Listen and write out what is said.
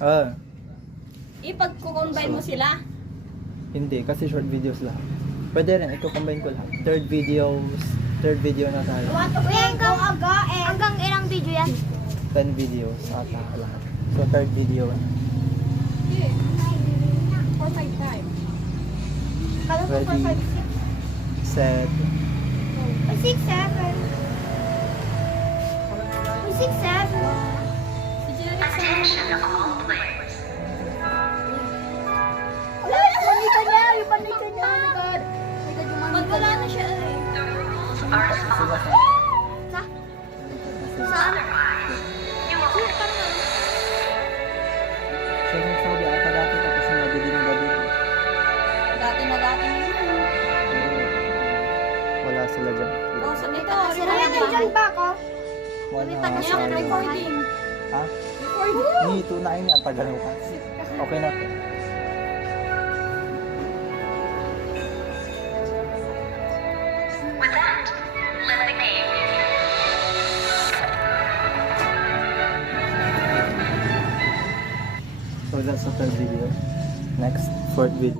Ah, Ipag-combine mo sila. hindi. Kasi short videos lahat. Pwede rin. Iko-combine ko lahat. Third video na tayo. Kuya, hanggang ilang video yan? 10 videos ata lahat. So, third video. 4, 5, 5. Kala ko Ready. 4, 5, 6. Set. 6, 7. 6, 7. Si Jerry Wala, yung panika niya. Yung panika niya. Oh my God. Pag wala na siya eh. Sa? Saan? So, nagsabi ata dati tapos sinabi din ng gabi. Dati na yun. Wala sila dyan. Oh, sa ito. Kuya, nandyan ba ako? Wala taga Yan, sila. recording. Ha? Recording. Ni tunain niya. Tagal mo ka. Okay na to. With that, let the game begin. So, that's the third video. Next, fourth video.